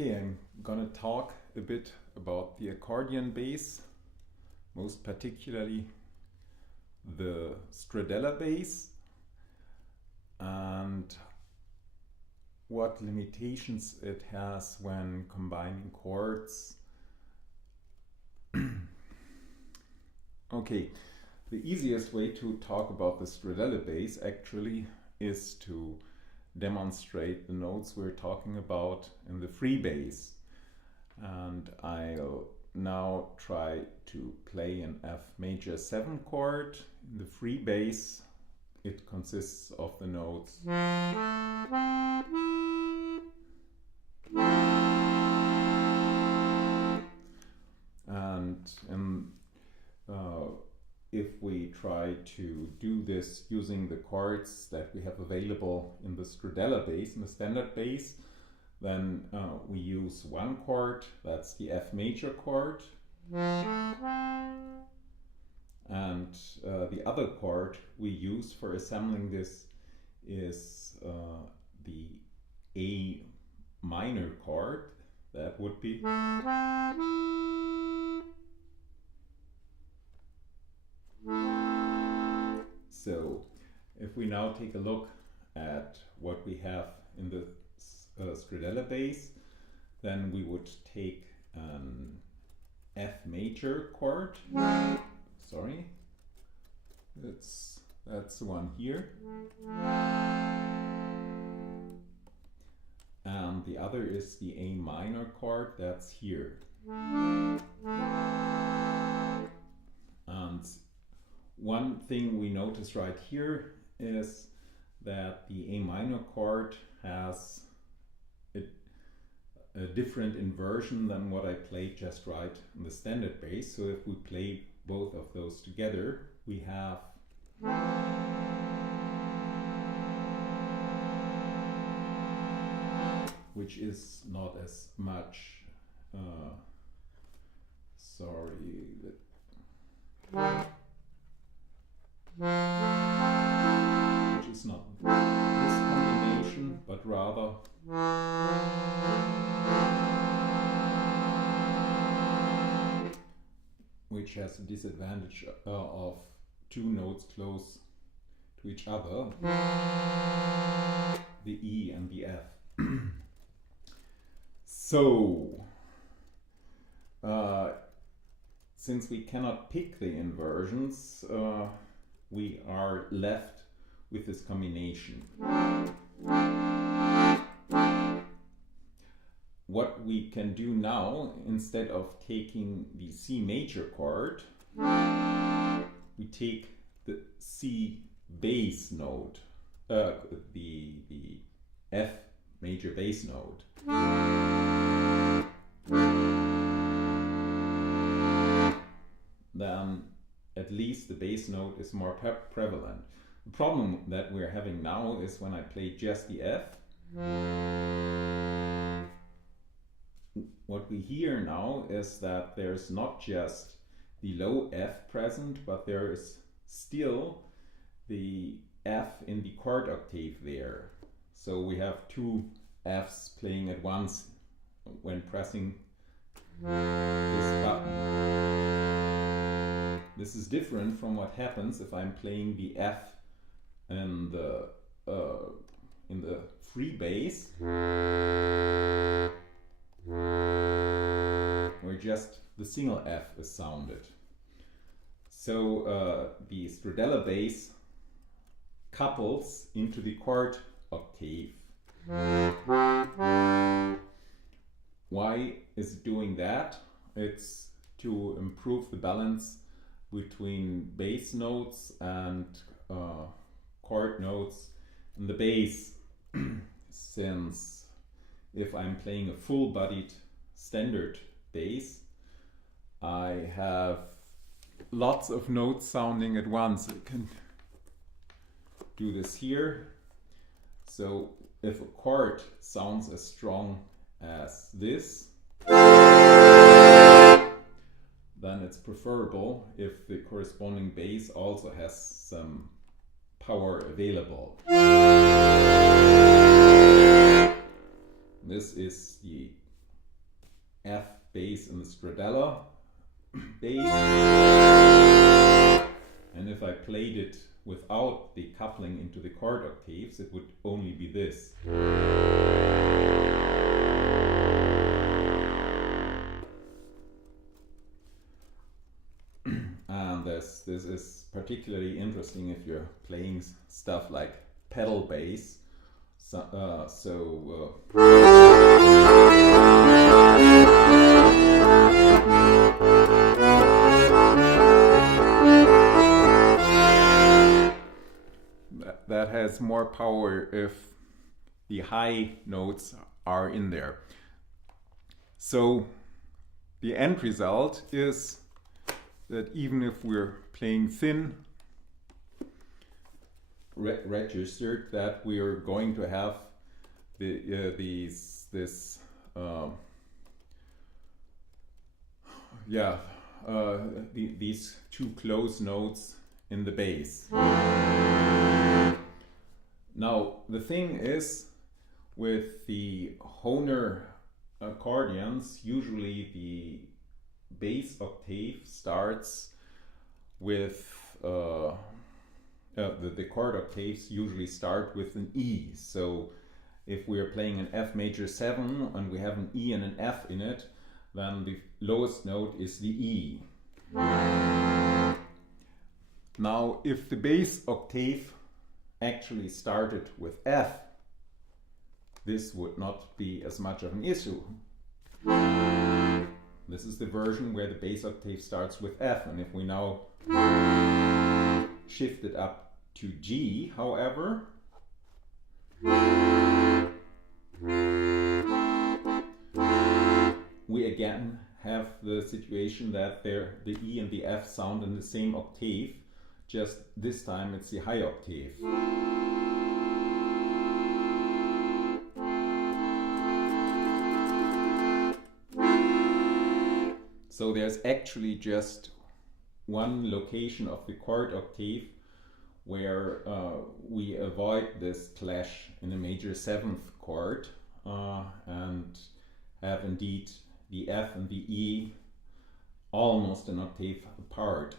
Okay, I'm gonna talk a bit about the accordion bass, most particularly the Stradella bass, and what limitations it has when combining chords. Okay, the easiest way to talk about the Stradella bass actually is to demonstrate the notes we're talking about in the free bass. And I'll now try to play an Fmaj7 chord. In the free bass, it consists of the notes and if we try to do this using the chords that we have available in the Stradella bass, in the standard bass, then we use one chord, that's the F major chord, and the other chord we use for assembling this is the A minor chord. That would be so. If we now take a look at what we have in the Stradella bass, then we would take an F major chord. Sorry, that's the one here, and the other is the A minor chord, that's here. And one thing we notice right here is that the A minor chord has a different inversion than what I played just right in the standard bass. So if we play both of those together, we have which is not as much which is not this combination, but rather which has a disadvantage of two notes close to each other, the E and the F. So, since we cannot pick the inversions, we are left with this combination. What we can do now, instead of taking the C major chord, we take the C bass note, the F major bass note. Then at least the bass note is more prevalent. The problem that we're having now is when I play just the F, what we hear now is that there's not just the low F present, but there is still the F in the chord octave there. So we have two Fs playing at once when pressing this button. This is different from what happens if I'm playing the F in the free bass, where just the single F is sounded. So the Stradella bass couples into the chord octave. Why is it doing that? It's to improve the balance between bass notes and chord notes in the bass. Since if I'm playing a full-bodied standard bass, I have lots of notes sounding at once. I can do this here. So if a chord sounds as strong as this, then it's preferable if the corresponding bass also has some power available. This is the F bass in the Stradella bass. And if I played it without the coupling into the chord octaves, it would only be this. And this is particularly interesting if you're playing stuff like pedal bass. That has more power if the high notes are in there. So the end result is that even if we're playing thin registered, that we are going to have these two close notes in the bass. Now the thing is, with the Hohner accordions, usually the bass octave starts with the chord octaves usually start with an E. So if we are playing an Fmaj7 and we have an E and an F in it, then the lowest note is the E. Now if the bass octave actually started with F, this would not be as much of an issue. This is the version where the bass octave starts with F, and if we now shift it up to G, however, we again have the situation that the E and the F sound in the same octave, just this time it's the high octave. So there's actually just one location of the chord octave where we avoid this clash in a major 7th chord and have indeed the F and the E almost an octave apart.